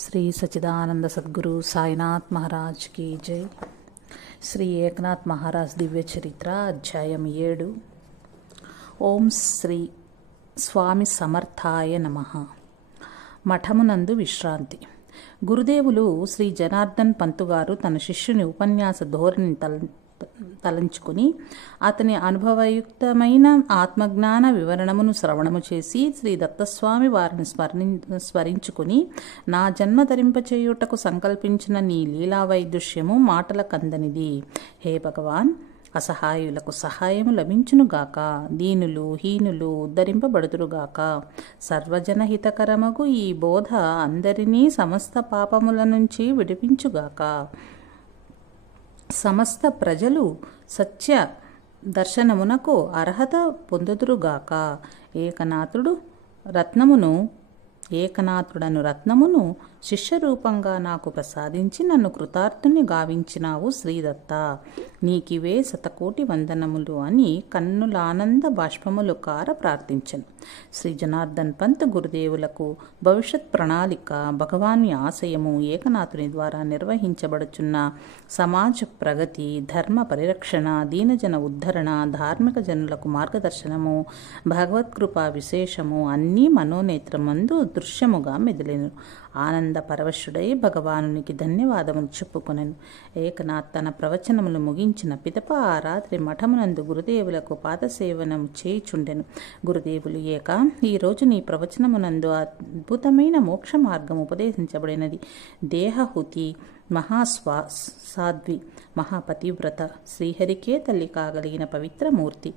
శ్రీ సచిదానంద సద్గురు సాయినాథ్ మహారాజ్ की जय। శ్రీ ఏకనాథ్ మహారాజ్ దివ్య చరిత్ర అధ్యాయం 7। ఓం శ్రీ స్వామి సమర్థాయ నమః। మఠమునందు విశ్రాంతి। గురుదేవులు శ్రీ జనార్దన్ పంతుగారు తన శిష్యుని ఉపన్యాస ధోరణిని తలంచుకుని అతని అనుభవయుక్తమైన ఆత్మజ్ఞాన వివరణమును శ్రవణము చేసి శ్రీ దత్తస్వామి వారిని స్మరించుకుని, నా జన్మ ధరింపచేయుటకు సంకల్పించిన నీ లీలా వైదుష్యము మాటల కందనిది। హే భగవాన్, అసహాయులకు సహాయము లభించునుగాక, దీనులు హీనులు ఉద్ధరింపబడుదురుగాక। సర్వజనహితకరమగు ఈ బోధ అందరినీ సమస్త పాపముల నుంచి విడిపించుగాక। సమస్త ప్రజలు సత్య దర్శనమునకు అర్హత పొందుదురుగాక। ఏకనాథుడను రత్నమును శిష్యరూపంగా నాకు ప్రసాదించి నన్ను కృతార్థుని గావించినావు శ్రీదత్త, నీకివే శతకోటి వందనములు అని కన్నులానంద బాష్పములు కార ప్రార్థించను। శ్రీ జనార్దన్ పంత్ గురుదేవులకు భవిష్యత్ ప్రణాళిక, భగవాని ఆశయము, ఏకనాథుని ద్వారా నిర్వహించబడుచున్న సమాజ ప్రగతి, ధర్మ పరిరక్షణ, దీనజన ఉద్ధరణ, ధార్మిక జనులకు మార్గదర్శనము, భగవత్కృప విశేషము అన్నీ మనోనేత్రమందు దృశ్యముగా మెదిలెను। ఆనంద పరవశుడై భగవానునికి ధన్యవాదములు చెప్పుకొనెను। ఏకనాథ్ తన ప్రవచనములు ముగించిన పిదప ఆ రాత్రి మఠమునందు గురుదేవులకు పాదసేవనము చేయుచుండెను। గురుదేవులు ఈరోజు నీ ప్రవచనమునందు అద్భుతమైన మోక్ష మార్గం ఉపదేశించబడినది। దేహహుతి మహాసాధ్వి, మహాపతివ్రత, శ్రీహరికే తల్లి కాగలిగిన పవిత్రమూర్తి,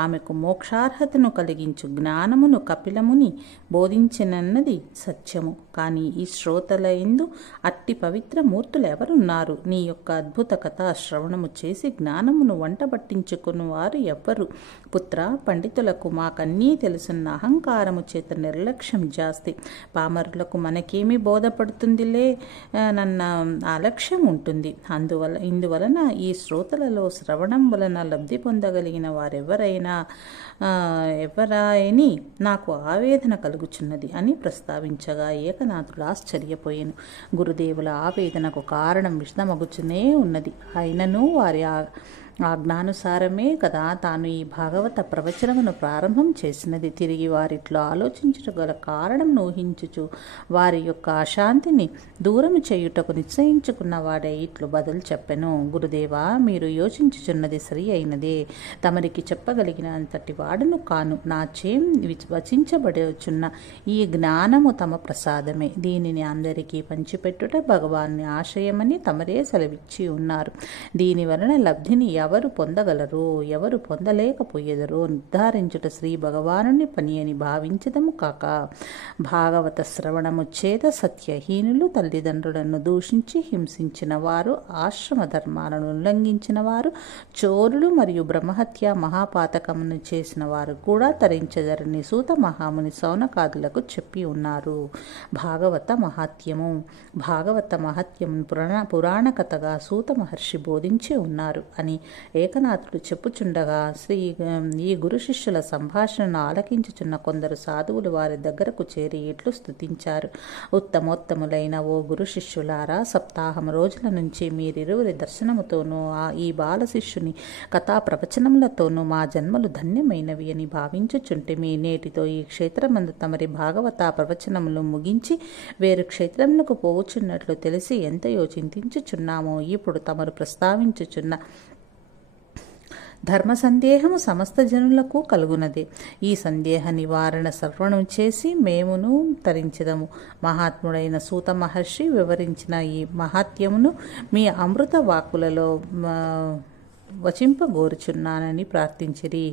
ఆమెకు మోక్షార్హతను కలిగించు జ్ఞానమును కపిలముని బోధించినన్నది సత్యము। కానీ ఈ శ్రోతలయందు అట్టి పవిత్ర మూర్తులు ఎవరున్నారు? నీ యొక్క అద్భుత కథా శ్రవణము చేసి జ్ఞానమును వంటబట్టించుకుని వారు ఎవ్వరు? పుత్ర, పండితులకు మాకన్నీ తెలుసున్న అహంకారము చేత నిర్లక్ష్యం జాస్తి, పామరులకు మనకేమి బోధపడుతుందిలే నన్న అలక్ష్యం ఉంటుంది। ఇందువలన ఈ శ్రోతలలో శ్రవణం వలన లబ్ధి పొందగలిగిన వారెవరైనా ఎవరాయని నాకు ఆవేదన కలుగుచున్నది అని ప్రస్తావించగా ఏకనాథుడు ఆశ్చర్యపోయాను। గురుదేవుల ఆవేదనకు కారణం విషదమగుచునే ఉన్నది। అయినను వారి ఆజ్ఞానుసారమే కదా తాను ఈ భాగవత ప్రవచనమును ప్రారంభం చేసినది। తిరిగి వారిట్లో ఆలోచించుట గల కారణం ఊహించుచు వారి యొక్క అశాంతిని దూరము చేయుటకు నిశ్చయించుకున్న వాడే ఇట్లు బదులు చెప్పెను। గురుదేవా, మీరు యోచించుచున్నది సరి అయినదే, తమరికి చెప్పగలిగిన అంతటి వాడును కాను। నాచే వచించబడుచున్న ఈ జ్ఞానము తమ ప్రసాదమే, దీనిని అందరికీ పంచిపెట్టుట భగవాన్ని ఆశయమని తమరే సెలవిచ్చి ఉన్నారు। దీని వలన లబ్ధిని ఎవరు పొందగలరో ఎవరు పొందలేకపోయేదరో నిర్ధారించుట శ్రీ భగవానుని పని అని భావించదము కాక, భాగవత శ్రవణము చేత సత్యహీనులు, తల్లిదండ్రులను దూషించి హింసించిన వారు, ఆశ్రమ ధర్మాలను ఉల్లంఘించిన వారు, చోరులు మరియు బ్రహ్మహత్య మహాపాతకమును చేసిన వారు కూడా తరించదరని సూత మహాముని సౌనకాదులకు చెప్పి ఉన్నారు। భాగవత మహత్యము పురాణ కథగా సూత మహర్షి బోధించి ఉన్నారు అని ఏకనాథుడు చెప్పుచుండగా ఈ గురు శిష్యుల సంభాషణను ఆలకించుచున్న కొందరు సాధువులు వారి దగ్గరకు చేరి ఇట్లు స్తుతించారు। ఉత్తమోత్తములైన ఓ గురు శిష్యులారా, సప్తాహం రోజుల నుంచి మీరిరువురి దర్శనముతోనూ ఈ బాల శిష్యుని కథా ప్రవచనములతోనూ మా జన్మలు ధన్యమైనవి అని భావించుచుంటిమి। నేటితో ఈ క్షేత్రమందు తమరి భాగవత ప్రవచనములు ముగించి వేరు క్షేత్రములకు పోవుచున్నట్లు తెలిసి ఎంతయో చింతించుచున్నామో। ఇప్పుడు తమరు ప్రస్తావించుచున్న ధర్మ సందేహము సమస్త జనులకు కలుగునదే। ఈ సందేహ నివారణ శ్రవణం చేసి మేమును తరించదము। మహాత్ముడైన సూత మహర్షి వివరించిన ఈ మహాత్యమును మీ అమృత వాక్కులలో వచింపగోరుచున్నానని ప్రార్థించిరి।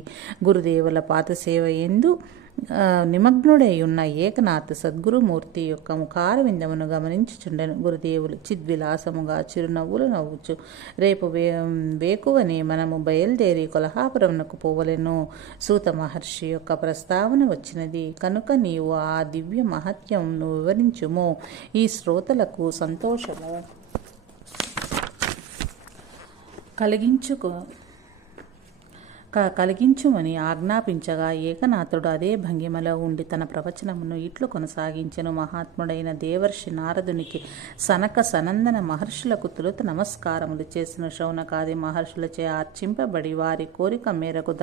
గురుదేవుల పాదసేవ యందు నిమగ్నుడై ఉన్న ఏకనాథ్ సద్గురుమూర్తి యొక్క ముఖార విందమును గమనించుచుండెను। గురుదేవులు చిద్విలాసముగా చిరునవ్వులు నవ్వుచు, రేపు వేకువనే మనము బయలుదేరి కొల్హాపురమునకు పోవలెను। సూత మహర్షి యొక్క ప్రస్తావన వచ్చినది కనుక నీవు ఆ దివ్య మహత్యమును వివరించుము, ఈ శ్రోతలకు సంతోషము కలిగించుమని ఆజ్ఞాపించగా ఏకనాథుడు అదే భంగిమలో ఉండి తన ప్రవచనమును ఇట్లు కొనసాగించెను. మహాత్ముడైన దేవర్షి నారదునికి సనక సనందన మహర్షులకు తొలుత నమస్కారములు చేసిన శౌనకాది మహర్షులచే అర్చింపబడి వారి కోరిక మేరకు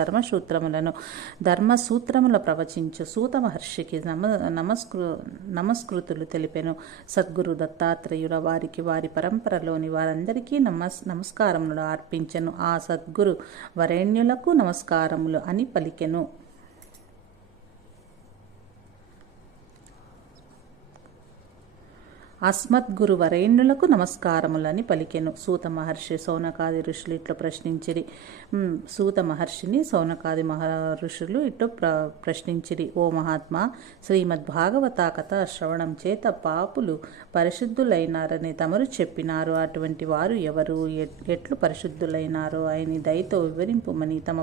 ధర్మసూత్రముల ప్రవచించు సూత మహర్షికి నమస్కృతులు తెలిపెను. సద్గురు దత్తాత్రేయుల వారికి వారి పరంపరలోని వారందరికీ నమస్కారములు అర్పించెను. ఆ సద్గురు వరేణ్యులకు నమస్కారములు అని పలికెను. అస్మద్గురు వరేణ్యులకు నమస్కారములని పలికెను. సూత మహర్షి సౌనకాది ఋషులు ఇట్లు ప్రశ్నించిరి. సూత మహర్షిని సౌనకాది ఋషులు ఇట్లు ప్రశ్నించిరి. ఓ మహాత్మా, శ్రీమద్భాగవత కథ శ్రవణం చేత పాపులు పరిశుద్ధులైనారని తమరు చెప్పినారు. అటువంటి వారు ఎవరు, ఎట్లు పరిశుద్ధులైనారో ఆయన దయతో వివరింపుమని తమ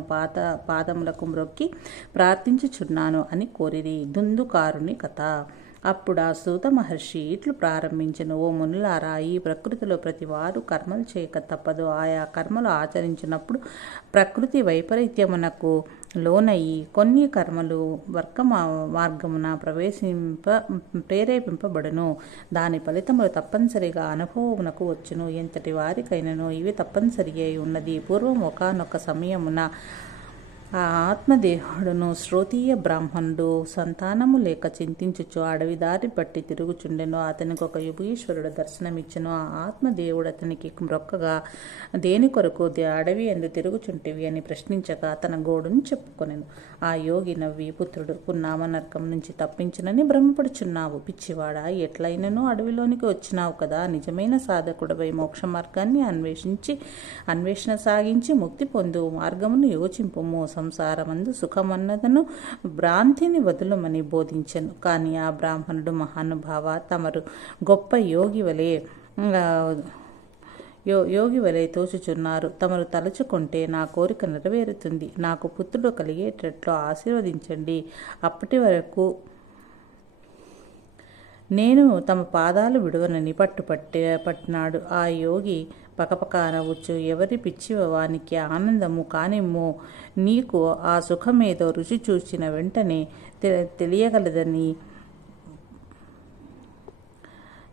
పాదములకు మ్రొక్కి ప్రార్థించుచున్నాను అని కోరిరి. దుందుకారుని కథ. అప్పుడు ఆ సూత మహర్షి ఇట్లు ప్రారంభించెను. ఓ మునులారా, ఈ ప్రకృతిలో ప్రతి వారు కర్మలు చేయక తప్పదు. ఆయా కర్మలు ఆచరించినప్పుడు ప్రకృతి వైపరీత్యమునకు లోనయ్యి కొన్ని కర్మలు వర్గ మార్గమున ప్రేరేపింపబడును. దాని ఫలితములు తప్పనిసరిగా అనుభవమునకు వచ్చును. ఎంతటి వారికైనను ఇవి తప్పనిసరి అయి ఉన్నది. పూర్వం ఒకానొక సమయమున ఆ ఆత్మదేవుడును శ్రోతీయ బ్రాహ్మణుడు సంతానము లేక చింతించుచు అడవి దారి పట్టి తిరుగుచుండెను. అతనికి ఒక యుగీశ్వరుడు దర్శనమిచ్చెను. ఆ ఆత్మదేవుడు అతనికి మ్రొక్కగా, దేని కొరకు అడవి ఎందు తిరుగుచుంటివి అని ప్రశ్నించగా తన గోడును చెప్పుకొనెను. ఆ యోగి నవ్వి, పుత్రుడు, పున్నామ నరకం నుంచి తప్పించునని భ్రమపడుచున్నావు. పిచ్చివాడా, ఎట్లయినను అడవిలోనికి వచ్చినావు కదా. నిజమైన సాధకుడవై మోక్ష మార్గాన్ని అన్వేషణ సాగించి ముక్తి పొందు మార్గమును యోచింపుము. సంసారమందు సుఖమన్నదను భ్రాంతిని వదులుమని బోధించెను. కానీ ఆ బ్రాహ్మణుడు, మహానుభావ, తమరు గొప్ప యోగి వలె తోచుచున్నారు. తమరు తలుచుకుంటే నా కోరిక నెరవేరుతుంది. నాకు పుత్రుడు కలిగేటట్లు ఆశీర్వదించండి. అప్పటి వరకు నేను తమ పాదాలు విడువనని పట్టినాడు. ఆ యోగి పకపక నవ్వుచు, ఎవరి పిచ్చి వానికి ఆనందము కానిమ్ము. నీకు ఆ సుఖమేదో రుచి చూచిన వెంటనే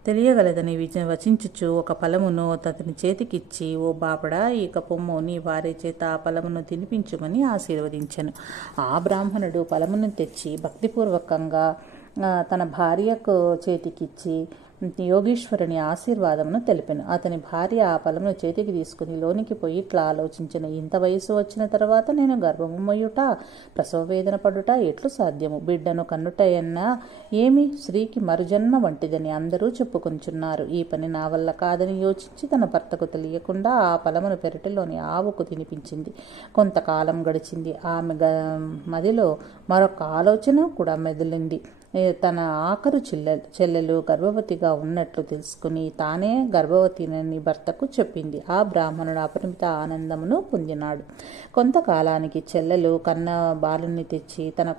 తెలియగలదని వచించుచు ఒక ఫలమును అతని చేతికిచ్చి, ఓ బాపడా, ఇక పొమ్ము, నీ భార్య చేత ఆ ఫలమును తినిపించుమని ఆశీర్వదించెను. ఆ బ్రాహ్మణుడు ఫలమును తెచ్చి భక్తిపూర్వకంగా తన భార్యకు చేతికిచ్చి యోగీశ్వరుని ఆశీర్వాదమును తెలిపెను. అతని భార్య ఆ ఫలమును చేతికి తీసుకుని లోనికి పోయి ఇట్లా ఆలోచించెను. ఇంత వయసు వచ్చిన తర్వాత నేను గర్భము మొయ్యుట, ప్రసవ వేదన పడుట ఎట్లు సాధ్యము? బిడ్డను కన్నుటయన్నా ఏమి స్త్రీకి మరుజన్మ వంటిదని అందరూ చెప్పుకొంచున్నారు. ఈ పని నా వల్ల కాదని యోచించి తన భర్తకు తెలియకుండా ఆ ఫలమును పెరటిలోని ఆవుకు తినిపించింది. కొంతకాలం గడిచింది. ఆమె మదిలో మరొక ఆలోచన కూడా మెదిలింది. తన ఆఖరు చెల్లెలు గర్భవతిగా ఉన్నట్లు తెలుసుకుని తానే గర్భవతినని భర్తకు చెప్పింది. ఆ బ్రాహ్మణుడు అపరిమిత ఆనందమును పొందినాడు. కొంతకాలానికి చెల్లెలు కన్న బాలుని తెచ్చి తన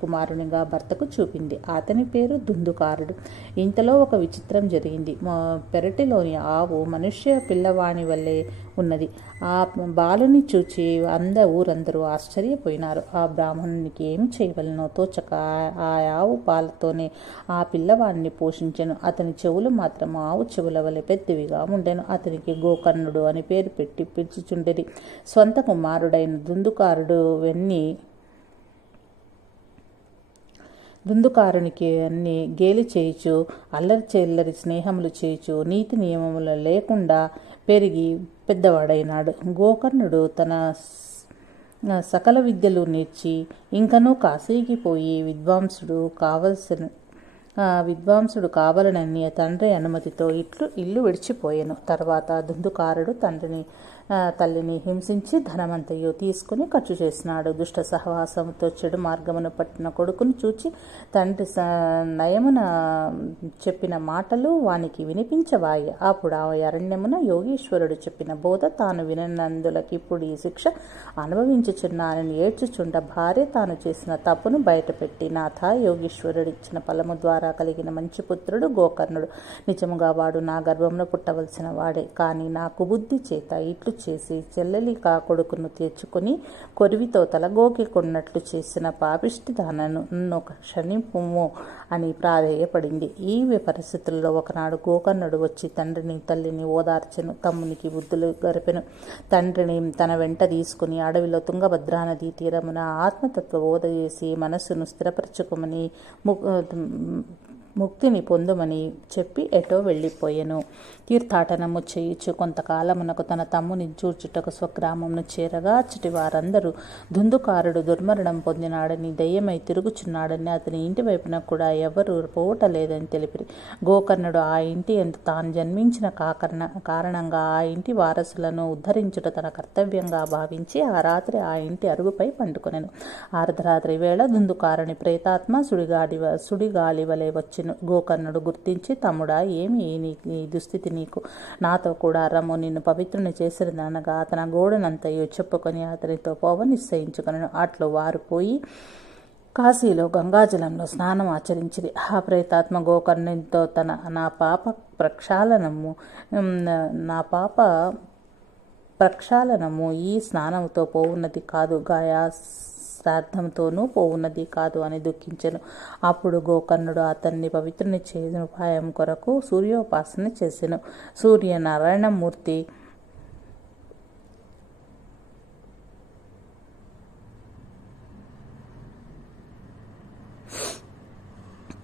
కుమారునిగా భర్తకు చూపింది. అతని పేరు దుందుకారుడు. ఇంతలో ఒక విచిత్రం జరిగింది. పెరటిలోని ఆవు మనుష్య పిల్లవాణి వల్లే ఉన్నది. ఆ బాలుని చూచి ఊరందరూ ఆశ్చర్యపోయినారు. ఆ బ్రాహ్మణునికి ఏమి చేయవలనో తోచక ఆ ఆవు పాలతోనే ఆ పిల్లవాడిని పోషించెను. అతని చెవులు మాత్రం ఆవు చెవుల వలె పెద్దవిగా ఉండెను. అతనికి గోకర్ణుడు అని పేరు పెట్టి పిలుచుచుండెది. స్వంత కుమారుడైన దుందుకారునికి అన్ని గేలి చేయుచు, అల్లరి చెల్లరి స్నేహములు చేయుచు, నీతి నియమములు లేకుండా పెరిగి పెద్దవాడైనాడు. గోకర్ణుడు తన సకల విద్యలు నేర్చి ఇంకనూ కాశీకి పోయి విద్వాంసుడు కావాలనని తండ్రి అనుమతితో ఇల్లు విడిచిపోయాను. తర్వాత దుందుకారుడు తల్లిని హింసించి ధనమంతయు తీసుకుని ఖర్చు చేసినాడు. దుష్ట సహవాసంతో చెడు మార్గమును పట్టిన కొడుకును చూచి తండ్రి నయమున చెప్పిన మాటలు వానికి వినిపించవాయి. అప్పుడు ఆ అరణ్యమున యోగీశ్వరుడు చెప్పిన బోధ తాను వినందులకి ఇప్పుడు ఈ శిక్ష అనుభవించుచున్నానని ఏడ్చుచుండ భార్య తాను చేసిన తప్పును బయటపెట్టి, నాథ, యోగీశ్వరుడిచ్చిన ఫలము ద్వారా కలిగిన మంచి పుత్రుడు గోకర్ణుడు. నిజముగా వాడు నా గర్భంలో పుట్టవలసిన వాడే. కానీ నా కుబుద్ధి చేత ఇట్లు చేసి చెల్లెలి కొడుకును తెచ్చుకుని కొరివితో తలగోకి కొన్నట్లు చేసిన పాపిష్టి దానను క్షణింపుము అని ప్రాధేయపడింది. ఈ పరిస్థితుల్లో ఒకనాడు గోకర్ణుడు వచ్చి తండ్రిని తల్లిని ఓదార్చెను. తమ్మునికి బుద్ధులు గరిపెను. తండ్రిని తన వెంట తీసుకుని అడవిలో తుంగభద్రా నదీ తీరమున ఆత్మతత్వ బోధ చేసి మనస్సును స్థిరపరచుకోమని ముక్తిని పొందుమని చెప్పి ఎటో వెళ్ళిపోయెను. తీర్థాటనము చేయుచు కొంతకాలమునకు తన తమ్ముని చూచుటకు స్వగ్రామంను చేరగా అచ్చటి వారందరూ దుందుకారుడు దుర్మరణం పొందినాడని దయ్యమై తిరుగుచున్నాడని అతని ఇంటి వైపున కూడా ఎవరూ పోవటలేదని తెలిపిరి. గోకర్ణుడు ఆ ఇంటి ఎందు తాను జన్మించిన కారణంగా ఆ ఇంటి వారసులను ఉద్ధరించుట తన కర్తవ్యంగా భావించి ఆ రాత్రి ఆ ఇంటి అరుగుపై పండుకొనెను. అర్ధరాత్రి వేళ దుందుకారుని ప్రేతాత్మ సుడిగాలి వలె వచ్చెను. గోకర్ణుడు గుర్తించి, తమ్ముడా, ఏమి ఈ దుస్థితి నీకు? నాతో కూడా రమ్ము, నిన్ను పవిత్రుని చేసినదనగా తన గోడనంతయు చెప్పుకొని అతనితో పోవ నిశ్చయించుకొనెను. అట్లు వారు పోయి కాశీలో గంగాజలంలో స్నానం ఆచరించిరి. ఆ ప్రేతాత్మ గోకర్ణునితో నా పాప ప్రక్షాళనము ఈ స్నానముతో పోవున్నది కాదు, శ్రాద్ధంతోనూ పోవున్నది కాదు అని దుఃఖించెను. అప్పుడు గోకర్ణుడు అతన్ని పవిత్రుని చేయు ఉపాయం కొరకు సూర్యోపాసన చేసెను. సూర్యనారాయణమూర్తి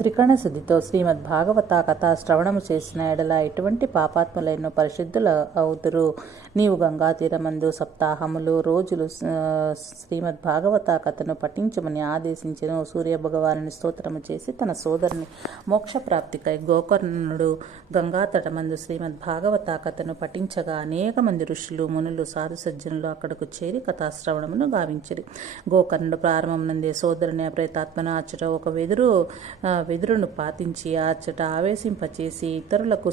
త్రికరణ శుద్ధితో శ్రీమద్ భాగవత కథా శ్రవణము చేసిన ఎడల ఎటువంటి పాపాత్ములైన పరిశుద్ధులు అవుతురు. నీవు గంగా తీరమందు సప్తాహములు రోజులు శ్రీమద్ భాగవత కథను పఠించమని ఆదేశించెను. సూర్య భగవానుని స్తోత్రము చేసి తన సోదరుని మోక్షప్రాప్తికై గోకర్ణుడు గంగా తటమందు శ్రీమద్ భాగవత కథను పఠించగా అనేక మంది ఋషులు మునులు సాధు సజ్జనులు అక్కడకు చేరి కథాశ్రవణమును గావించిరి. గోకర్ణుడు ప్రారంభం నందే సోదరుని ప్రేతాత్మను అచ్చట ఒక వెదురును పాతించి అచ్చట ఆవేశింపచేసి ఇతరులకు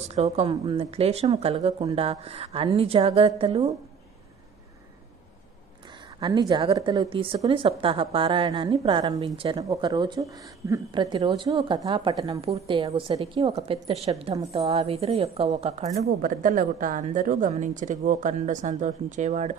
క్లేశము కలగకుండా అన్ని జాగ్రత్తలు తీసుకుని సప్తాహ పారాయణాన్ని ప్రారంభించాను. ప్రతిరోజు కథాపఠనం పూర్తయ్యేసరికి ఒక పెద్ద శబ్దముతో ఆ వెదురు యొక్క ఒక కణువు బద్దలగుట అందరూ గమనించిరి. గోకర్ణుడు సంతోషించేవాడు.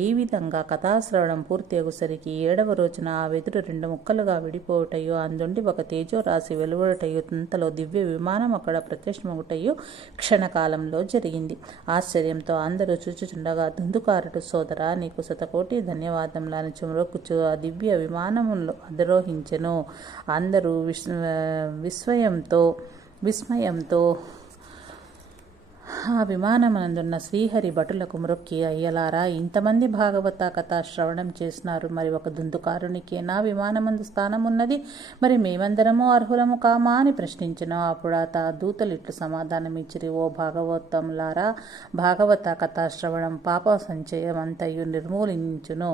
ఈ విధంగా కథాశ్రవణం పూర్తయ్యేసరికి 7వ రోజున ఆ వెదురు 2 ముక్కలుగా విడిపోవటయో అందుండి ఒక తేజోరాశి వెలువడటయో అంతలో దివ్య విమానం అక్కడ ప్రత్యక్షమవుటయో క్షణకాలంలో జరిగింది. ఆశ్చర్యంతో అందరూ చూచుచుండగా దుందుకారుడు, సోదరా, నీకు శతకోటి ధన్యవాదములను చుమ్రొక్కుచు ఆ దివ్య విమానములో అధిరోహించెను. అందరూ విస్మయంతో ఆ విమానమందున్న శ్రీహరి భటులకు మ్రొక్కి, అయ్యలారా, ఇంతమంది భాగవత కథా శ్రవణం చేసినారు, మరి ఒక దుందుకారునికి నా విమానమందు స్థానం ఉన్నది, మరి మేమందరము అర్హులము కామా అని ప్రశ్నించెను. అప్పుడు ఆ దూతలు ఇట్లు సమాధానమిచ్చిరి, ఓ భాగవతములారా, భాగవత కథా శ్రవణం పాప సంచయం అంతయు నిర్మూలించును.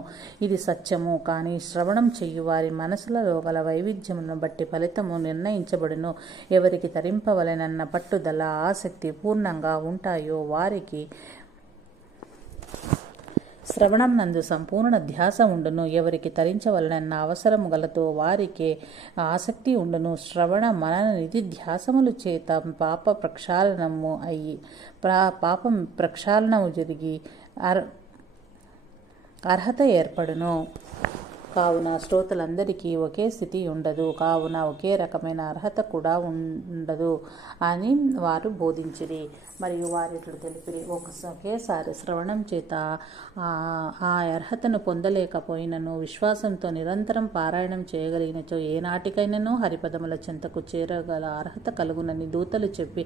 ఇది సత్యము. కానీ శ్రవణం చెయ్యు వారి మనసులలో గల వైవిధ్యమును బట్టి ఫలితము నిర్ణయించబడును. ఎవరికి తరింపవలెనన్న పట్టుదల ఆసక్తి పూర్ణంగా ఉంటాయో వారికి శ్రవణం నందు సంపూర్ణ ధ్యాస ఉండును. ఎవరికి తరించవలనన్న అవసరము గలతో వారికే ఆసక్తి ఉండును. శ్రవణ మనన నిధి ధ్యాసములు చేత పాప ప్రక్షాళనము జరిగి అర్హత ఏర్పడును. కావున శ్రోతలందరికీ ఒకే స్థితి ఉండదు, కావున ఒకే రకమైన అర్హత కూడా ఉండదు అని వారు బోధించిరి. మరియు వారిట్లు తెలిపిరి, ఒకేసారి శ్రవణం చేత ఆ అర్హతను పొందలేకపోయినను విశ్వాసంతో నిరంతరం పారాయణం చేయగలిగినచో ఏనాటికైనను హరిపదముల చెంతకు చేరగల అర్హత కలుగునని దూతలు చెప్పి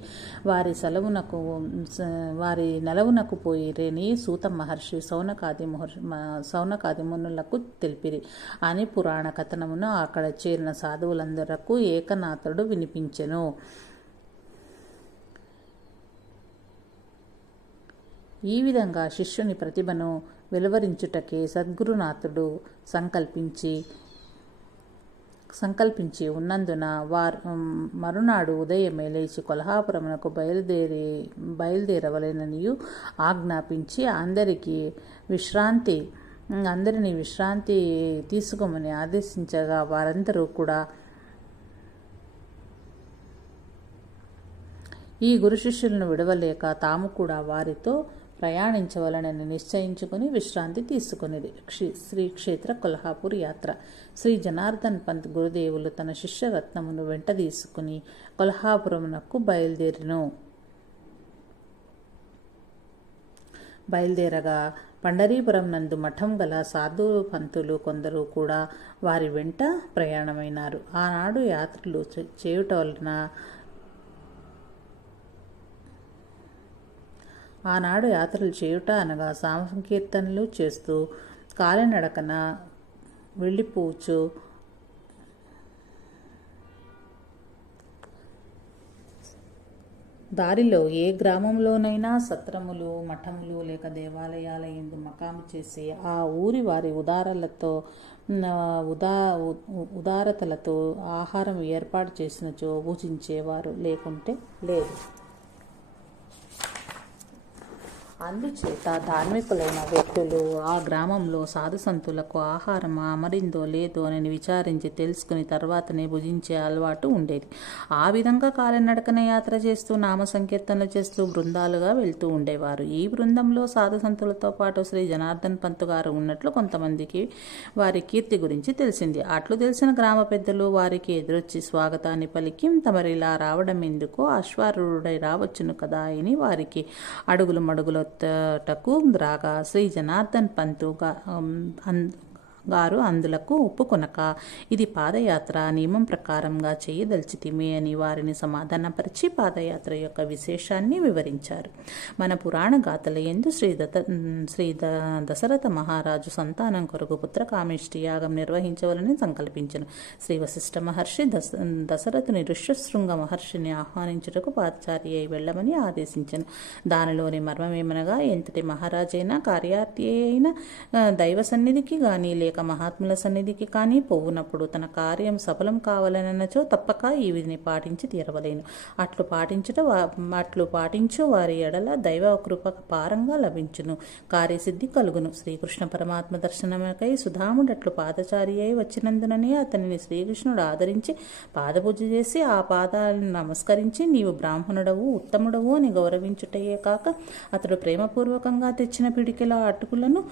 వారి నెలవునకు పోయిరేని సూత మహర్షి సౌనకాది మునులకు తెలిపిరి అని పురాణ కథనమును అక్కడ చేరిన సాధువులందరకు ఏకనాథుడు వినిపించెను. ఈ విధంగా శిష్యుని ప్రతిభను వెలువరించుటకే సద్గురునాథుడు సంకల్పించి ఉన్నందున మరునాడు ఉదయమే లేచి కొల్హాపురమునకు బయలుదేరవలెననియు ఆజ్ఞాపించి అందరినీ విశ్రాంతి తీసుకోమని ఆదేశించగా వారందరూ కూడా ఈ గురు శిష్యులను విడవలేక తాము కూడా వారితో ప్రయాణించవలనని నిశ్చయించుకుని విశ్రాంతి తీసుకునేది. శ్రీక్షేత్ర కొల్హాపూర్ యాత్ర. శ్రీ జనార్దన్ పంత్ గురుదేవులు తన శిష్యరత్నమును వెంట తీసుకుని కొల్హాపురమునకు బయలుదేరగా పండరీపురం నందు మఠం గల సాధు పంతులు కొందరు కూడా వారి వెంట ప్రయాణమైనారు. ఆనాడు యాత్రలు చేయుట వలన అనగా సంకీర్తనలు చేస్తూ కాలినడకన వెళ్ళిపోవచ్చు దారిలో ఏ గ్రామంలోనైనా సత్రములు, మఠములు లేక దేవాలయాల యందు మకాము చేసి ఆ ఊరి వారి ఉదారతలతో ఆహారం ఏర్పాటు చేసినచో భుజించేవారు, లేకుంటే లేదు. అందుచేత ధార్మికులైన వ్యక్తులు ఆ గ్రామంలో సాధుసంతులకు ఆహారం అమరిందో లేదో అని విచారించి తెలుసుకుని తర్వాతనే భుజించే అలవాటు ఉండేది. ఆ విధంగా కాలినడకన యాత్ర చేస్తూ నామ సంకీర్తనలు చేస్తూ బృందాలుగా వెళ్తూ ఉండేవారు. ఈ బృందంలో సాధుసంతులతో పాటు శ్రీ జనార్దన్ పంతు గారు ఉన్నట్లు కొంతమందికి వారి కీర్తి గురించి తెలిసింది. అట్లు తెలిసిన గ్రామ పెద్దలు వారికి ఎదురొచ్చి స్వాగతాన్ని పలికి తమరిలా రావడం ఎందుకు, అశ్వారూఢుడై రావచ్చును కదా అని వారికి అడుగులు మడుగులు టకు రాగా శ్రీ జనార్దన్ పంతు గారు అందులకు ఒప్పుకొనక ఇది పాదయాత్ర నియమం ప్రకారంగా చేయదలిచితిమి అని వారిని సమాధానపరిచి పాదయాత్ర యొక్క విశేషాన్ని వివరించారు. మన పురాణ గాథల యందు శ్రీ దశరథ మహారాజు సంతానం కొరకు పుత్రకామేష్టి యాగం నిర్వహించవలని సంకల్పించను. శ్రీ వశిష్ఠ మహర్షి దశరథుని ఋష్యశృంగ మహర్షిని ఆహ్వానించుటకు పాదచారి అయి వెళ్ళమని ఆదేశించను. దానిలోని మర్మమేమనగా ఎంతటి మహారాజైనా కార్యార్థి అయిన దైవ సన్నిధికి గాని లేక మహాత్ముల సన్నిధికి కానీ పోవునప్పుడు తన కార్యం సఫలం కావాలనచో తప్పక ఈ విధిని పాటించి తీరవలేను. అట్లు పాటించు వారి ఎడల దైవ కృప పారంగా లభించును, కార్యసిద్ధి కలుగును. శ్రీకృష్ణ పరమాత్మ దర్శనమకై సుధాముడట్లు పాదచారి అయి వచ్చినందుననే అతనిని శ్రీకృష్ణుడు ఆదరించి పాదపూజ చేసి ఆ పాదాలను నమస్కరించి నీవు బ్రాహ్మణుడవు ఉత్తముడవు అని గౌరవించుటయే కాక అతడు ప్రేమపూర్వకంగా తెచ్చిన పిడికెల అటుకులను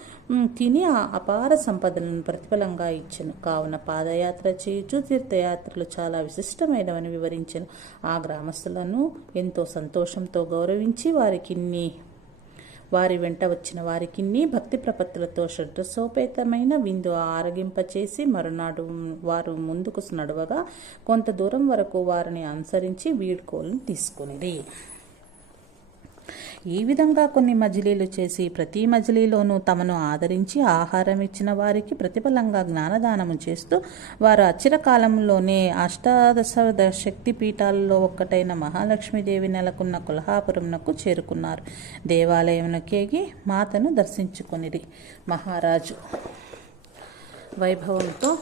తిని ఆ అపార సంపదలను ప్రతిఫలంగా ఇచ్చెను. కావున పాదయాత్ర చేయుచు తీర్థయాత్రలు చాలా విశిష్టమైనవని వివరించెను. ఆ గ్రామస్తులను ఎంతో సంతోషంతో గౌరవించి వారి వెంట వచ్చిన వారికిన్ని భక్తి ప్రపత్తులతో శ్రద్ధసోపేతమైన విందు ఆరగింపచేసి మరునాడు వారు ముందుకు నడువగా కొంత దూరం వరకు వారిని అనుసరించి వీడ్కోలను తీసుకునేది. ఈ విధంగా కొన్ని మజిలీలు చేసి ప్రతి మజిలీలోనూ తమను ఆదరించి ఆహారం ఇచ్చిన వారికి ప్రతిఫలంగా జ్ఞానదానము చేస్తూ వారు అచిరకాలంలోనే అష్టాదశ శక్తి పీఠాలలో ఒక్కటైన మహాలక్ష్మీదేవి నెలకొన్న కొల్హాపురంనకు చేరుకున్నారు. దేవాలయమునకేగి మాతను దర్శించుకొనిరి. మహారాజు వైభవంతో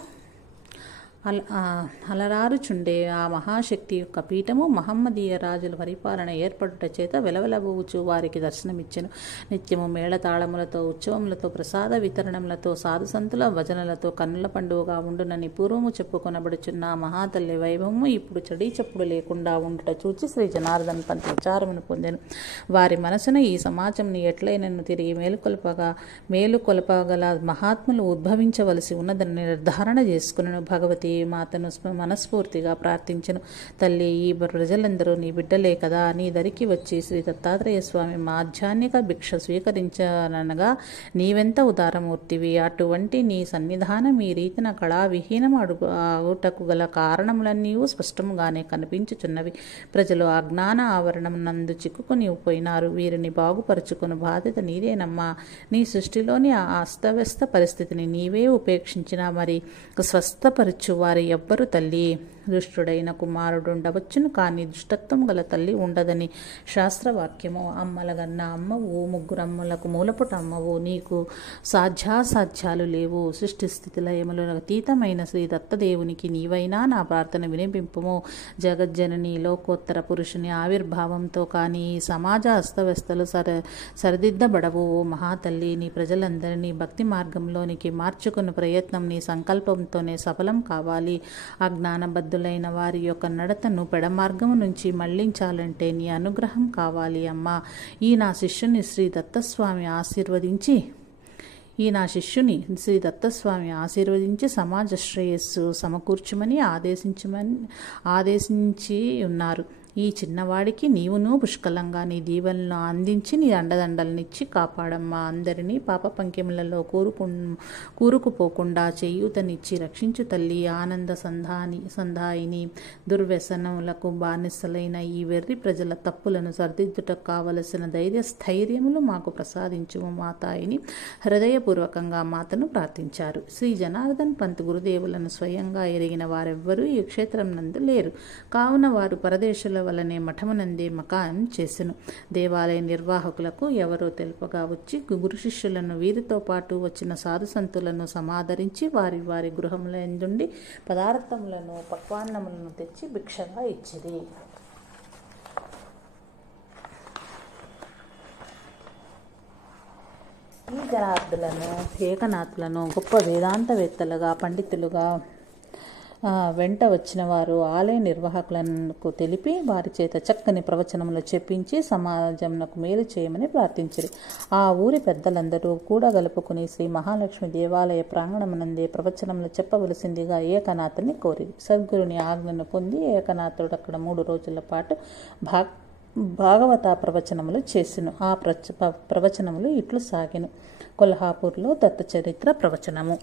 అలరారుచుండే ఆ మహాశక్తి యొక్క పీఠము మహమ్మదీయ రాజుల పరిపాలన ఏర్పడుట చేత వెలవెలబోవుచు వారికి దర్శనమిచ్చెను. నిత్యము మేళతాళములతో ఉత్సవములతో ప్రసాద వితరణములతో సాధుసంతుల భజనలతో కన్నుల పండుగగా ఉండునని పూర్వము చెప్పుకొనబడుచున్న మహాతల్లి వైభవము ఇప్పుడు చడీ చప్పుడు లేకుండా ఉండుట చూచి శ్రీ జనార్దన్ పంత్ విచారమును పొందెను. వారి మనసున ఈ సమాజంని ఎట్లయినను తిరిగి మేలుకొల్పగల మహాత్ములు ఉద్భవించవలసి ఉన్నదని నిర్ధారణ చేసుకునను. భగవతి మాతను మనస్ఫూర్తిగా ప్రార్థించను. తల్లి, ఈ ప్రజలందరూ నీ బిడ్డలే కదా, నీ దరికి వచ్చి శ్రీ దత్తాత్రేయ స్వామి మాధ్యాన్నిక భిక్ష స్వీకరించనగా నీవెంత ఉదారమూర్తివి. అటువంటి నీ సన్నిధానం ఈ రీతిన కళావిహీనం అగుటకు గల కారణములన్నీ స్పష్టముగానే కనిపించుచున్నవి. ప్రజలు అజ్ఞాన ఆవరణం నందు చిక్కుకొని పోయినారు. వీరిని బాగుపరుచుకుని బాధ్యత నీదేనమ్మా. నీ సృష్టిలోని ఆ అస్తవ్యస్త పరిస్థితిని నీవే ఉపేక్షించినా మరి స్వస్థపరచు వారు ఎవ్వరు తల్లి. దుష్టుడైన కుమారుడుండవచ్చును, కానీ దుష్టత్వం గల తల్లి ఉండదని శాస్త్రవాక్యము. అమ్మలగన్న అమ్మవు, ముగ్గురమ్మలకు మూలపుట అమ్మవు, నీకు సాధ్యాసాధ్యాలు లేవు. సృష్టి స్థితి లయములకు అతీతమైన శ్రీ దత్తదేవునికి నీవైనా నా ప్రార్థన వినిపింపుము. జగజ్జనని లోకోత్తర పురుషుని ఆవిర్భావంతో కానీ ఈ సమాజ అస్తవ్యస్తలు సరిదిద్దబడవు. ఓ మహాతల్లి, నీ ప్రజలందరినీ భక్తి మార్గంలోనికి మార్చుకున్న ప్రయత్నం నీ సంకల్పంతోనే సఫలం కావాలి. కావాలి. అజ్ఞానబద్ధులైన వారి యొక్క నడతను పెడమార్గము నుంచి మళ్లించాలంటే నీ అనుగ్రహం కావాలి అమ్మా. ఈ నా శిష్యుని శ్రీ దత్తస్వామి ఆశీర్వదించి సమాజ శ్రేయస్సు సమకూర్చుమని ఆదేశించి ఉన్నారు. ఈ చిన్నవాడికి నీవును పుష్కలంగా నీ దీవెనలను అందించి నీ అండదండలనిచ్చి కాపాడమ్మా. అందరినీ పాప పంకెములలో కూరుకుపోకుండా చేయూతనిచ్చి రక్షించు తల్లి. ఆనంద సంధాయిని. దుర్వ్యసనములకు బానిసలైన ఈ వెర్రి ప్రజల తప్పులను సరిదిద్దుటకు కావలసిన స్థైర్యములు మాకు ప్రసాదించుము మాతాయిని హృదయపూర్వకంగా మాతను ప్రార్థించారు. శ్రీ జనార్దన్ పంత్ గురుదేవులను స్వయంగా ఎరిగిన వారెవ్వరూ ఈ క్షేత్రం నందు లేరు. కావున వారు పరదేశుల వలనే మఠమునందే మకాం చేసెను. దేవాలయ నిర్వాహకులకు ఎవరో తెలుపగా వచ్చి గురు శిష్యులను వీరితో పాటు వచ్చిన సాధు సంతులను సమాదరించి వారి వారి గృహములందుండి పదార్థములను పక్వాన్నములను తెచ్చి భిక్షగా ఇచ్చిరి. ఈ జనార్దులను ఏకనాథులను గొప్ప వేదాంతవేత్తలుగా పండితులుగా వెంట వచ్చిన వారు ఆలయ నిర్వాహకులకు తెలిపి వారి చేత చక్కని ప్రవచనములు చెప్పించి సమాజంకు మేలు చేయమని ప్రార్థించారు. ఆ ఊరి పెద్దలందరూ కూడగలుపుకుని శ్రీ మహాలక్ష్మి దేవాలయ ప్రాంగణమునందే ప్రవచనములు చెప్పవలసిందిగా ఏకనాథుని కోరి సద్గురుని ఆజ్ఞను పొంది ఏకనాథుడు అక్కడ 3 రోజుల పాటు భాగవత ప్రవచనములు చేసెను. ఆ ప్రవచనములు ఇట్లు సాగెను. కొల్హాపూర్లో దత్తచరిత్ర ప్రవచనము.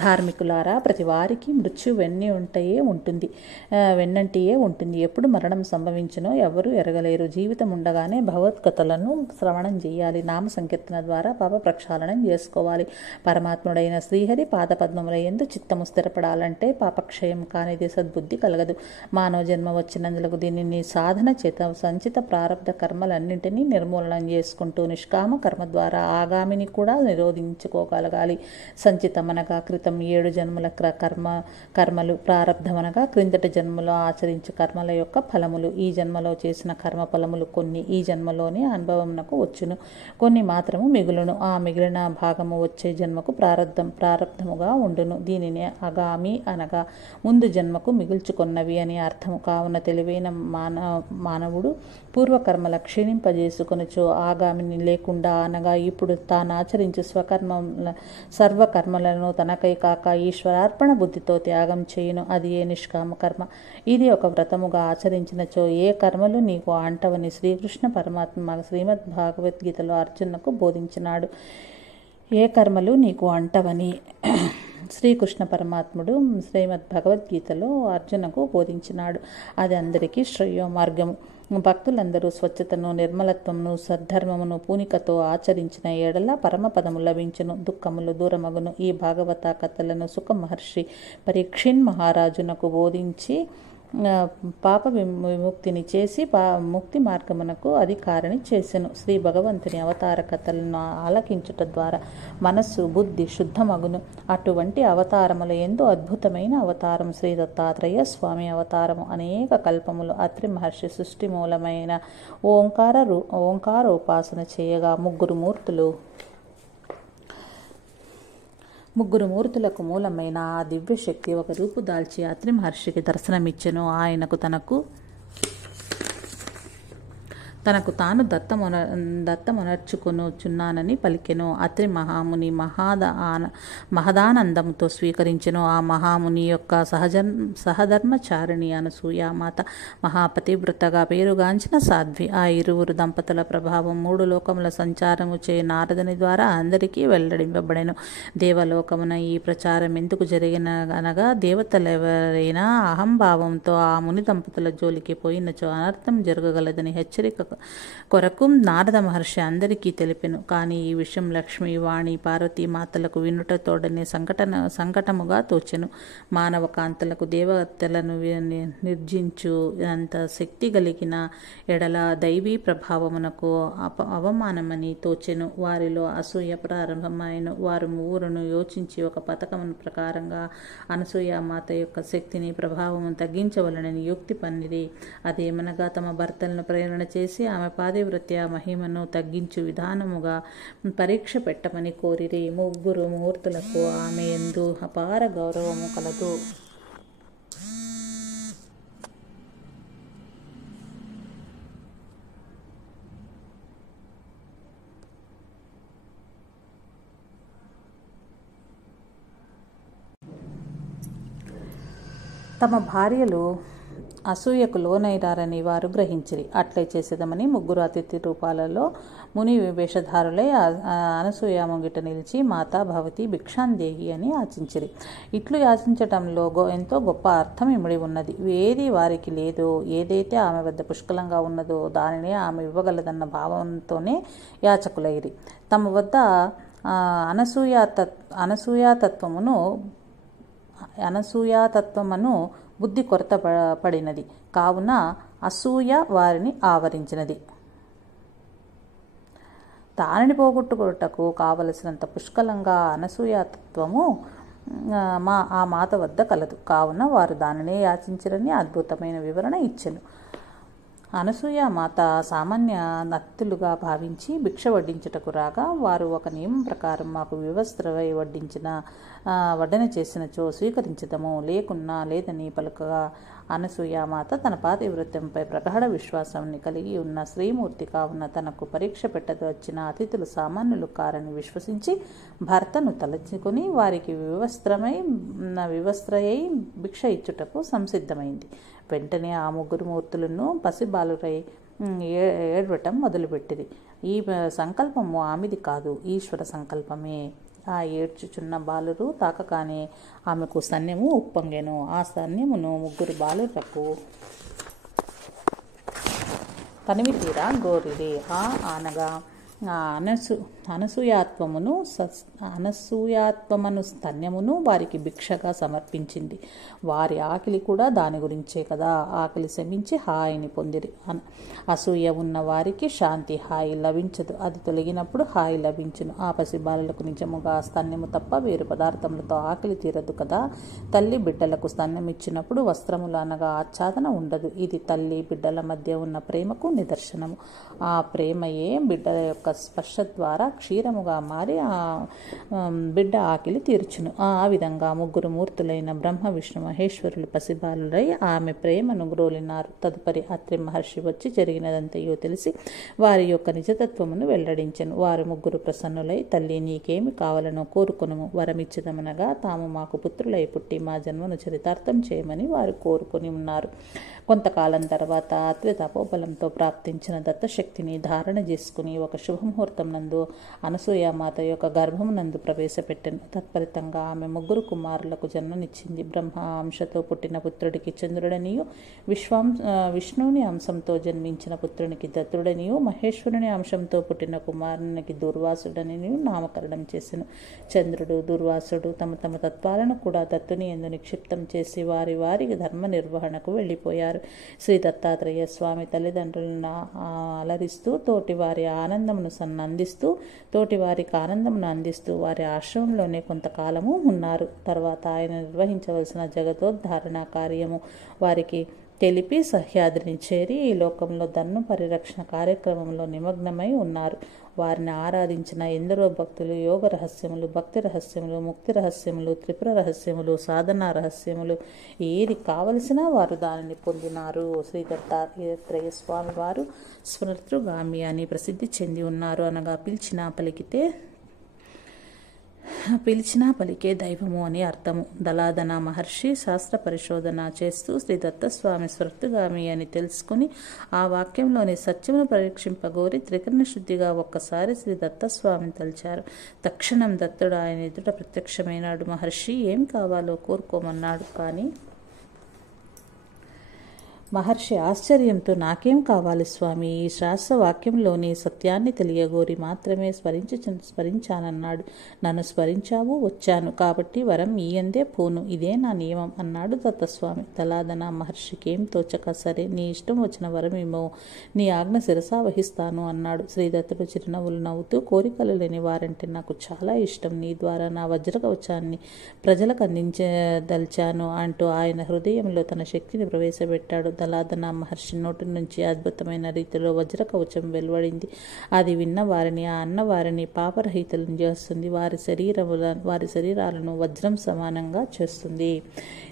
ధార్మికులారా, ప్రతి వారికి మృత్యు వెన్నంటియే ఉంటుంది. ఎప్పుడు మరణం సంభవించునో ఎవరు ఎరగలేరు. జీవితం ఉండగానే భగవద్గతలను శ్రవణం చేయాలి. నామ సంకీర్తన ద్వారా పాప ప్రక్షాళనం చేసుకోవాలి. పరమాత్ముడైన శ్రీహరి పాదపద్మముల యందు చిత్తము స్థిరపడాలంటే పాపక్షయం కానిది సద్బుద్ధి కలగదు. మానవ జన్మ వచ్చినందులకు దీనిని సాధన చేత సంచిత ప్రారబ్ధ కర్మలన్నింటినీ నిర్మూలనం చేసుకుంటూ నిష్కామ కర్మ ద్వారా ఆగామిని కూడా నిరోధించుకోగలగాలి. సంచితమనగా 7 జన్మల కర్మలు, ప్రారబ్ధమనగా క్రిందటి జన్మలో ఆచరించే కర్మల యొక్క ఫలములు. ఈ జన్మలో చేసిన కర్మ ఫలములు కొన్ని ఈ జన్మలోనే అనుభవమునకు వచ్చును, కొన్ని మాత్రము మిగులును. ఆ మిగిలిన భాగము వచ్చే జన్మకు ప్రారబ్ధముగా ఉండును. దీనినే అగామి అనగా ముందు జన్మకు మిగుల్చుకున్నవి అని అర్థము. కావున తెలివైన మానవుడు పూర్వకర్మల క్షీణింపజేసుకొనుచో ఆగామిని లేకుండా అనగా ఇప్పుడు తానాచరించు సర్వకర్మలను తనకై కాక ఈశ్వరార్పణ బుద్ధితో త్యాగం చేయును. అది ఏ నిష్కామ కర్మ. ఇది ఒక వ్రతముగా ఆచరించినచో ఏ కర్మలు నీకు అంటవని శ్రీకృష్ణ పరమాత్మ శ్రీమద్ భగవద్గీతలో అర్జునకు బోధించినాడు. ఏ కర్మలు నీకు అంటవని శ్రీకృష్ణ పరమాత్ముడు శ్రీమద్ భగవద్గీతలో అర్జునకు బోధించినాడు. అది అందరికీ శ్రేయో మార్గము. భక్తులందరూ స్వచ్ఛతను, నిర్మలత్వమును, సద్ధర్మమును పూనికతో ఆచరించిన ఏడల పరమపదము లభించును, దుఃఖములు దూరమగును. ఈ భాగవత కథలను సుఖ మహర్షి పరీక్షిన్ మహారాజునకు బోధించి పాప విముక్తిని చేసి ముక్తి మార్గమునకు అధికారిని చేసెను. శ్రీ భగవంతుని అవతార కథలను ఆలకించుట ద్వారా మనస్సు బుద్ధి శుద్ధమగును. అటువంటి అవతారముల యందు అద్భుతమైన అవతారం శ్రీ దత్తాత్రేయ స్వామి అవతారము. అనేక కల్పములు అత్రి మహర్షి సృష్టి మూలమైన ఓంకారోపాసన చేయగా ముగ్గురు మూర్తులకు మూలమైన ఆ దివ్యశక్తి ఒక రూపు దాల్చి అత్రి మహర్షికి దర్శనమిచ్చెను. ఆయనకు తనకు తాను దత్తమునర్చుకొనుచున్నానని పలికెను. అత్రి మహాముని మహదానందముతో స్వీకరించెను. ఆ మహాముని యొక్క సహధర్మచారిణి అనసూయామాత మహాపతివ్రతగా పేరుగాంచిన సాధ్వి. ఆ ఇరువురు దంపతుల ప్రభావం 3 లోకముల సంచారము చే నారదుని ద్వారా అందరికీ వెల్లడింపబడెను. దేవలోకమున ఈ ప్రచారం ఎందుకు జరిగిన అనగా దేవతలెవరైనా అహంభావంతో ఆ ముని దంపతుల జోలికి పోయినచో అనర్థం జరగగలదని హెచ్చరిక కొరకు నారద మహర్షి అందరికీ తెలిపెను. కానీ ఈ విషయం లక్ష్మి, వాణి, పార్వతీ మాతలకు వినుటతోడనే సంకటముగా తోచెను. మానవ కాంతలకు దేవతలను నిర్జించు అంత శక్తి కలిగిన ఎడల దైవీ ప్రభావమునకు అవమానమని తోచెను. వారిలో అసూయ ప్రారంభమైన వారు ఊరును యోచించి ఒక పథకమును ప్రకారంగా అనసూయామాత యొక్క శక్తిని ప్రభావము తగ్గించవలనని యుక్తి పన్నిరి. అదేమనగా తమ భర్తలను ప్రేరణ చేసి చేసి ఆమె పాతివ్రత్య మహిమను తగ్గించు విధానముగా పరీక్ష పెట్టమని కోరిరి. ముగ్గురు మూర్తులకు ఆమె యందు అపార గౌరవము కలదు. తమ భార్యలు అసూయకు లోనైరారని వారు గ్రహించిరి. అట్లే చేసేదమని ముగ్గురు అతిథి రూపాలలో ముని వేషధారులై అనసూయ ముంగిట నిలిచి మాతా భవతి భిక్షాందేహి అని యాచించిరి. ఇట్లు యాచించటంలో ఎంతో గొప్ప అర్థం ఇమిడి ఉన్నది. ఏది వారికి లేదో, ఏదైతే ఆమె వద్ద పుష్కలంగా ఉన్నదో దానినే ఆమె ఇవ్వగలదన్న భావంతోనే యాచకులైరి. తమ వద్ద అనసూయాతత్వమును బుద్ధి కొరత పడినది కావున అసూయ వారిని ఆవరించినది. దానిని పోగొట్టుకొనుటకు కావలసినంత పుష్కలంగా అనసూయాతత్వము ఆ మాత వద్ద కలదు. కావున వారు దానినే యాచించరని అద్భుతమైన వివరణ ఇచ్చెను. అనసూయ మాత సామాన్య నత్తులుగా భావించి భిక్ష వడ్డించుటకు రాగా వారు ఒక నియమం ప్రకారం మాకు వివస్త్రవై వడ్డన చేసినచో స్వీకరించదము, లేకున్నా లేదని పలుకగా అనసూయ మాత తన పాతివ్రత్యంపై ప్రగాఢ విశ్వాసాన్ని కలిగి ఉన్న శ్రీమూర్తి కావున తనకు పరీక్ష పెట్టదు వచ్చిన అతిథులు సామాన్యులు కారని విశ్వసించి భర్తను తలచుకొని వారికి వివస్త్రయై భిక్ష ఇచ్చుటకు సంసిద్ధమైంది. వెంటనే ఆ ముగ్గురు మూర్తులను పసిబాలురై ఏడవటం మొదలుపెట్టిరి. ఈ సంకల్పము ఆమెది కాదు, ఈశ్వర సంకల్పమే. ఆ ఏడ్చుచున్న బాలురు తాకగానే ఆమెకు స్తన్యము ఉప్పొంగెను. ఆ స్తన్యమును ముగ్గురు బాలురకు తనివి తీరా గోరిరి. ఆనగా అనసూయాత్వమును స్తన్యమును వారికి భిక్షగా సమర్పించింది. వారి ఆకలి కూడా దాని గురించే కదా. ఆకలి శమించి హాయిని పొందిరి. అసూయ ఉన్న వారికి శాంతి హాయి లభించదు. అది తొలగినప్పుడు హాయి లభించును. ఆ పసిబాలులకు నిజముగా స్తన్యము తప్ప వేరు పదార్థములతో ఆకలి తీరదు కదా. తల్లి బిడ్డలకు స్తన్యం ఇచ్చినప్పుడు వస్త్రములు అనగా ఆచ్ఛాదన ఉండదు. ఇది తల్లి బిడ్డల మధ్య ఉన్న ప్రేమకు నిదర్శనము. ఆ ప్రేమయే బిడ్డల యొక్క స్పర్శ ద్వారా క్షీరముగా మారి ఆ బిడ్డ ఆకలి తీర్చును. ఆ విధంగా ముగ్గురు మూర్తులైన బ్రహ్మ విష్ణు మహేశ్వరులు పసిబాలులై ఆమె ప్రేమను గ్రోలినారు. తదుపరి అత్రి మహర్షి వచ్చి జరిగినదంతయో తెలిసి వారి యొక్క నిజతత్వమును వెల్లడించెను. వారు ముగ్గురు ప్రసన్నులై తల్లి నీకేమి కావాలనో కోరుకొనుము, వరమిచ్చిదమనగా తాము మాకు పుత్రులై పుట్టి మా జన్మను చరితార్థం చేయమని వారు కోరుకొని ఉన్నారు. కొంతకాలం తర్వాత అత్రి తపోబలంతో ప్రాప్తించిన దత్తశక్తిని ధారణ చేసుకుని ఒక శుభముహూర్తం నందు అనసూయామాత యొక్క గర్భమునందు ప్రవేశపెట్టెను. తత్ఫలితంగా ఆమె ముగ్గురు కుమారులకు జన్మనిచ్చింది. బ్రహ్మ అంశతో పుట్టిన పుత్రుడికి చంద్రుడనియు, విష్ణువుని అంశంతో జన్మించిన పుత్రునికి దత్తుడనియు, మహేశ్వరుని అంశంతో పుట్టిన కుమారునికి దుర్వాసుడనియు నామకరణం చేసెను. చంద్రుడు దుర్వాసుడు తమ తమ తత్వాలను కూడా దత్తుని యందు నిక్షిప్తం చేసి వారి వారి ధర్మ నిర్వహణకు వెళ్ళిపోయారు. శ్రీ దత్తాత్రేయ స్వామి తల్లిదండ్రులను అలరిస్తూ తోటివారి ఆనందమును అందిస్తూ వారి ఆశ్రమంలోనే కొంతకాలము ఉన్నారు. తర్వాత ఆయన నిర్వహించవలసిన జగతోద్ధారణ కార్యము వారికి తెలిపి సహ్యాద్రిని చేరి ఈ లోకంలో ధర్మ పరిరక్షణ కార్యక్రమంలో నిమగ్నమై ఉన్నారు. వారిని ఆరాధించిన ఎందరో భక్తులు యోగ రహస్యములు, భక్తి రహస్యములు, ముక్తి రహస్యములు, త్రిపుర రహస్యములు, సాధనా రహస్యములు ఏది కావలసినా వారు దానిని పొందినారు. శ్రీ దత్తాత్రేయ స్వామి వారు స్మృతృగామి అని ప్రసిద్ధి చెంది ఉన్నారు. అనగా పిలిచినా పలికే దైవము అని అర్థము. దలాదన మహర్షి శాస్త్ర పరిశోధన చేస్తూ శ్రీ దత్తస్వామి స్మృతిగామి అని తెలుసుకుని ఆ వాక్యంలోని సత్యమును పరీక్షింపగోరి త్రికరణ శుద్ధిగా ఒక్కసారి శ్రీ దత్తస్వామిని తలిచారు. తక్షణం దత్తుడు ఆయన ఎదుట ప్రత్యక్షమైనాడు. మహర్షి ఏం కావాలో కోరుకోమన్నాడు. కానీ మహర్షి ఆశ్చర్యంతో నాకేం కావాలి స్వామి, ఈ శాస్త్ర వాక్యంలోని సత్యాన్ని తెలియగోరి మాత్రమే స్మరించానన్నాడు. నన్ను స్మరించావు, వచ్చాను కాబట్టి వరం ఈయందే పోను, ఇదే నా నియమం అన్నాడు దత్తస్వామి. తలాదన మహర్షికి ఏం తోచక సరే నీ ఇష్టం వచ్చిన వరమేమో, నీ ఆజ్ఞ శిరసా వహిస్తాను అన్నాడు. శ్రీదత్తుడు చిరునవ్వులు నవ్వుతూ కోరికలు లేని వారంటే నాకు చాలా ఇష్టం, నీ ద్వారా నా వజ్రకవచాన్ని ప్రజలకు అందించదలిచాను అంటూ ఆయన హృదయంలో తన శక్తిని ప్రవేశపెట్టాడు. ప్రహ్లాదన మహర్షి నోటి నుంచి అద్భుతమైన రీతిలో వజ్రకవచం వెలువడింది. అది విన్న వారిని, ఆ అన్నవారిని పాపరహితులను చేస్తుంది. వారి శరీరాలను వజ్రం సమానంగా చేస్తుంది.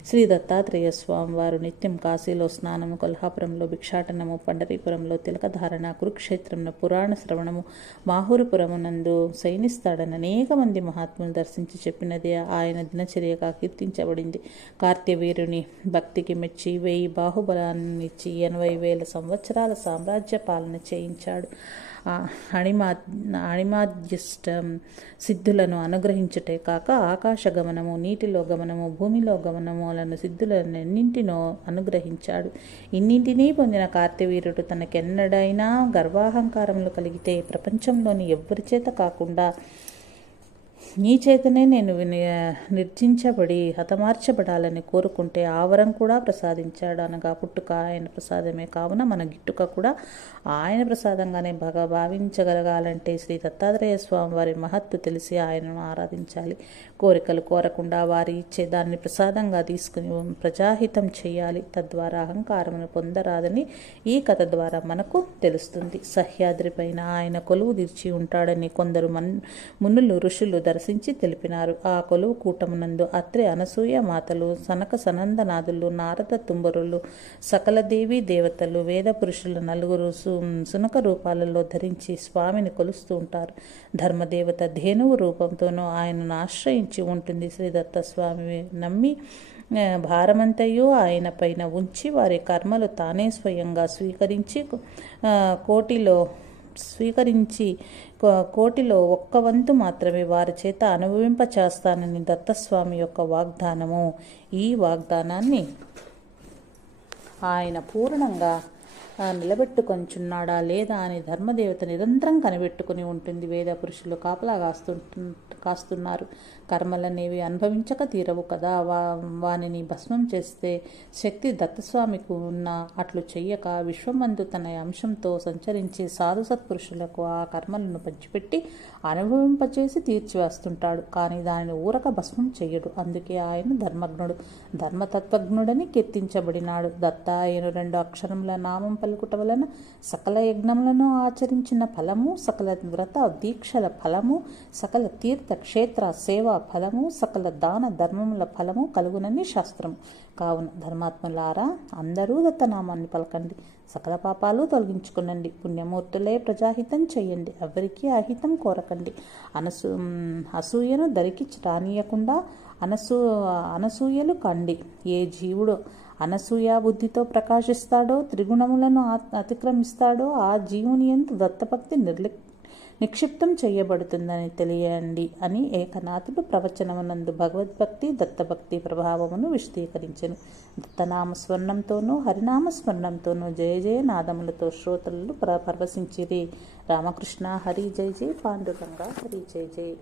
శ్రీ దత్తాత్రేయ స్వామి వారు నిత్యం కాశీలో స్నానము, కొల్హాపురంలో భిక్షాటనము, పండరీపురంలో తిలకధారణ, కురుక్షేత్రంలో పురాణ శ్రవణము, మాహూరుపురమునందు శయనిస్తాడని అనేక మంది మహాత్ములు దర్శించి చెప్పినదే ఆయన దినచర్యగా కీర్తించబడింది. కార్త్యవీరుని భక్తికి మెచ్చి 1000 బాహుబలాన్నిచ్చి 80,000 సంవత్సరాల సామ్రాజ్య పాలన చేయించాడు. అణిమాద్యష్ట సిద్ధులను అనుగ్రహించుటే కాక ఆకాశగమనము, నీటిలో గమనము, భూమిలో గమనములను సిద్ధులన్నింటినో అనుగ్రహించాడు. ఇన్నింటినీ పొందిన కార్తవీరుడు తనకెన్నడైనా గర్వాహంకారములు కలిగితే ప్రపంచంలోని ఎవ్వరి చేత కాకుండా నీ చేతనే నేను నిర్జించబడి హతమార్చబడాలని కోరుకుంటే ఆవరం కూడా ప్రసాదించాడు. అనగా పుట్టుక ఆయన ప్రసాదమే కావున మన గిట్టుక కూడా ఆయన ప్రసాదంగానే భావించగలగాలంటే శ్రీ దత్తాత్రేయ స్వామి వారి మహత్తు తెలిసి ఆయనను ఆరాధించాలి. కోరికలు కోరకుండా వారి ఇచ్చే దాన్ని ప్రసాదంగా తీసుకుని ప్రజాహితం చేయాలి. తద్వారా అహంకారమును పొందరాదని ఈ కథ ద్వారా మనకు తెలుస్తుంది. సహ్యాద్రి పైన ఆయన కొలువు తీర్చి ఉంటాడని కొందరు మునులు ఋషులు దర్శించి తెలిపినారు. ఆ కొలువు కూటమునందు అత్రి అనసూయ మాతలు, సనక సనందనాథులు, నారద తుంబరులు, సకల దేవీ దేవతలు, వేద పురుషుల నలుగురు సునక రూపాలలో ధరించి స్వామిని కొలుస్తూ ఉంటారు. ధర్మదేవత ధేనువు రూపంతోనూ ఆయనను ఆశ్రయించి ఉంటుంది. శ్రీ దత్తస్వామి నమ్మి భారమంతయు ఆయన పైన ఉంచి వారి కర్మలు తానే స్వయంగా స్వీకరించి కోటిలో 1 వంతు మాత్రమే వారి చేత అనుభవింపచేస్తానని దత్తస్వామి యొక్క వాగ్దానము. ఈ వాగ్దానాన్ని ఆయన పూర్ణంగా నిలబెట్టుకొంచున్నాడా లేదా అని ధర్మదేవత నిరంతరం కనిపెట్టుకుని ఉంటుంది. వేద పురుషులు కాపలా కాస్తున్నారు. కర్మలనేవి అనుభవించక తీరవు కదా, వానిని భస్మం చేస్తే శక్తి దత్తస్వామికి ఉన్న అట్లు చెయ్యక విశ్వమందు తన అంశంతో సంచరించి సాధు సత్పురుషులకు ఆ కర్మలను పంచిపెట్టి అనుభవింపచేసి తీర్చివేస్తుంటాడు. కానీ దానిని ఊరక భస్మం చెయ్యడు. అందుకే ఆయన ధర్మజ్ఞుడు, ధర్మతత్వజ్ఞుడని కీర్తించబడినాడు. దత్త ఆయన 2 అక్షరముల నామం పలుకుట వలన సకల యజ్ఞములను ఆచరించిన ఫలము, సకల వ్రత దీక్షల ఫలము, సకల తీర్థ క్షేత్ర సేవా ఫలము, సకల దాన ధర్మముల ఫలము కలుగునని శాస్త్రము. కావున ధర్మాత్ములారా, అందరూ దత్తనామాన్ని పలకండి, సకల పాపాలు తొలగించుకునండి, పుణ్యమూర్తులే ప్రజాహితం చెయ్యండి, ఎవరికీ అహితం కోరకండి, అసూయను దరికి రానియకుండా అనసూయలు కండి. ఏ జీవుడు అనసూయ బుద్ధితో ప్రకాశిస్తాడో, త్రిగుణములను అతిక్రమిస్తాడో ఆ జీవుని యందు దత్తభక్తి నిక్షిప్తం చేయబడుతుందని తెలియండి అని ఏకనాథుడు ప్రవచనమునందు భగవద్భక్తి దత్తభక్తి ప్రభావమును విశదీకరించెను. దత్తనామస్మరణంతోనూ హరినామస్మరణంతోనూ జయ జయ నాదములతో శ్రోతలు పరవశించిరి. రామకృష్ణ హరి జయ జయ, పాండురంగ హరి జయ జయ.